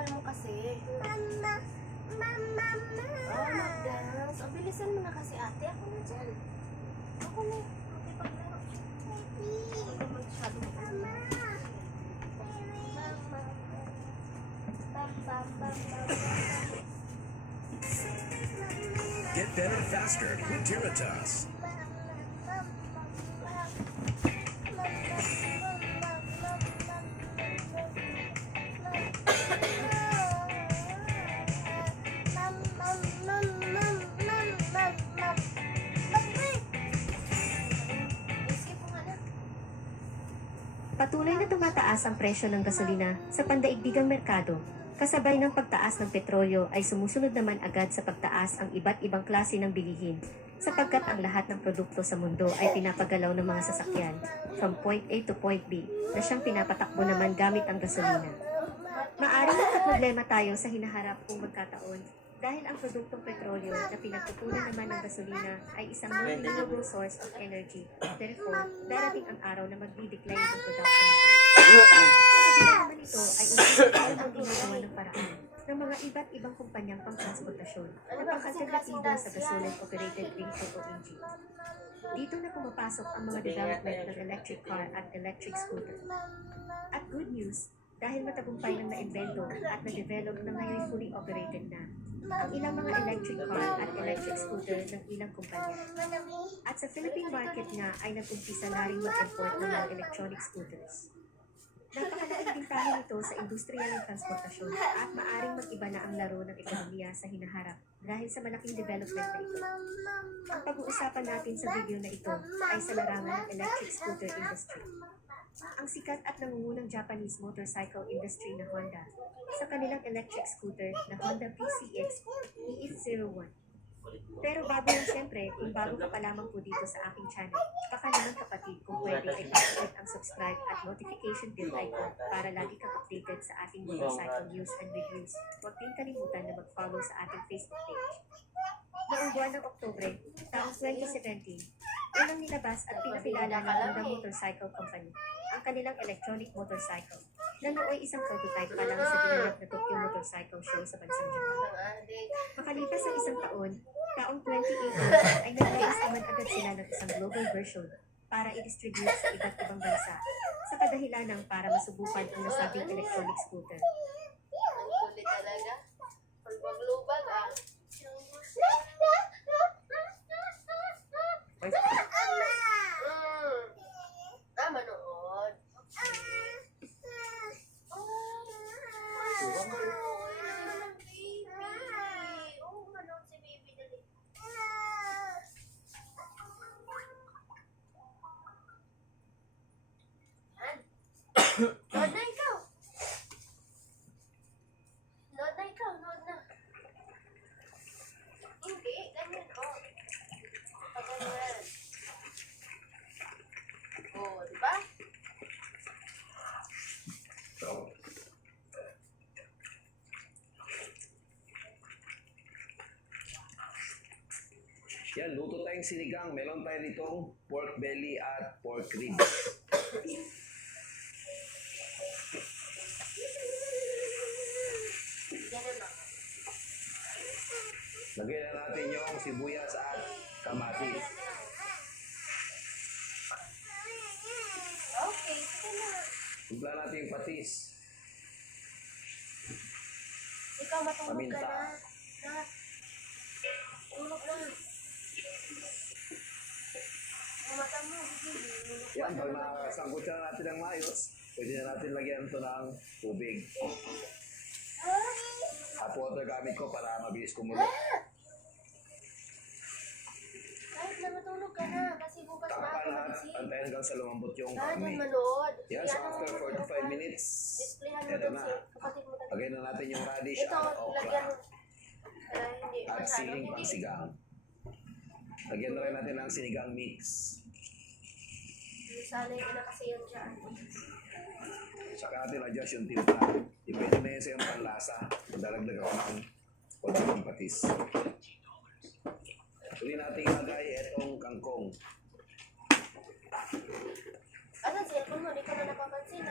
tagal mo kasi. Mama. Mama. Oh, mag-dance. O, bilisan mo na kasi ate. Ako na dyan. Ako na. Okay, paglaro. Huwag ka masyadong Mama. Mama. Bam, bam, bam, bam, bam. Get better faster with Tiratas. Patuloy na tumataas ang presyo ng gasolina sa pandaigdigang merkado. Kasabay ng pagtaas ng petrolyo ay sumusunod naman agad sa pagtaas ang iba't ibang klase ng bilihin sapagkat ang lahat ng produkto sa mundo ay pinapagalaw ng mga sasakyan from point A to point B na siyang pinapatakbo naman gamit ang gasolina. Maaring magkaproblema tayo sa hinaharap kung magkataon dahil ang produktong petrolyo na pinagkukunan naman ng gasolina ay isang non-renewable source of energy. Therefore, darating ang araw na magdi-decline ang production nito. Sa naman ito ay unti-unti ang ginagawa ng paraan ng mga iba't ibang kumpanyang pangtransportasyon na pang-alternatibo sa gasoline-operated vehicle o engine. Dito na pumapasok ang mga development ng electric car at electric scooter. At good news, dahil matagumpay ng na-invento at na-develop na ngayon fully operated na ang ilang mga electric car at electric scooter ng ilang kumpanya. At sa Philippine market nga ay nag-umpisa na rin mag-import ng mga electronic scooters. Napakalaking bintahan nito sa industriya ng transportasyon at maaring mag-iba na ang laro ng ekonomiya sa hinaharap dahil sa malaking development na ito. Ang pag-uusapan natin sa video na ito ay sa larangan ng electric scooter industry. Ang sikat at nangungunang Japanese motorcycle industry na Honda sa kanilang electric scooter na Honda PCX EX01. Pero bago yan syempre, kung bago ka pa lamang po dito sa aking channel, baka naman kapatid kung pwede ay pakiclick ang subscribe at notification bell icon para lagi kang updated sa ating motorcycle news and reviews. Huwag din kalimutan na mag-follow sa ating Facebook page. Noong buwan ng Oktubre, taong 2017, unang nilabas at pinakilala ng Honda Motorcycle Company ang kanilang electronic motorcycle na nooy isang prototype pa lang sa ginanap na Tokyo Motorcycle Show sa bansang Japan. Makalipas ang isang taon, taong 2018 ay naglayas naman agad sila ng isang global version para i-distribute sa iba't ibang bansa sa kadahilanang para masubukan ang nasabing electronic scooter. Ang kulit talaga. Pagbaglubag ah. Manood. Manood si baby dali. Load na ikaw. Load na ikaw, load na. Hindi, ganyan oh. Ganyan. Oh, di ba? Yan, luto tayong sinigang. Meron tayo ditong pork belly at pork ribs. Ganun lang. Lagyan na natin yung sibuyas at kamatis. Okay, sige na. Timpla natin yung patis. Ikaw matulog ka Paminta. na. Na. Tulog na. Ang mata mo, tulog Yan, ka pag na. nakasangkot siya natin ng maayos, pwede na natin lagyan ito ng tubig. Hot water gamit ko para mabilis kumulo. Kahit na matulog ka na, kasi bukas Takapan maaga na, magising. antayin hanggang sa lumambot yung Kahit na karne. manood. Yan, so after 45 minutes, Displayhan mo eto dun na. si kapatid mo. Lagyan na natin yung radish Ito, at lagyan okra mo. Para hindi at masyado. siling pangsigang. Lagyan na rin natin ng sinigang mix. Sanay ko na kasi yan dyan. Saka natin adjust yung timpla. Depende na yun sa iyong panlasa. Magdalagdag ako ng konti ng patis. Uli natin ilagay itong kangkong. Asan siya? Kung mo, di ko na napapansin.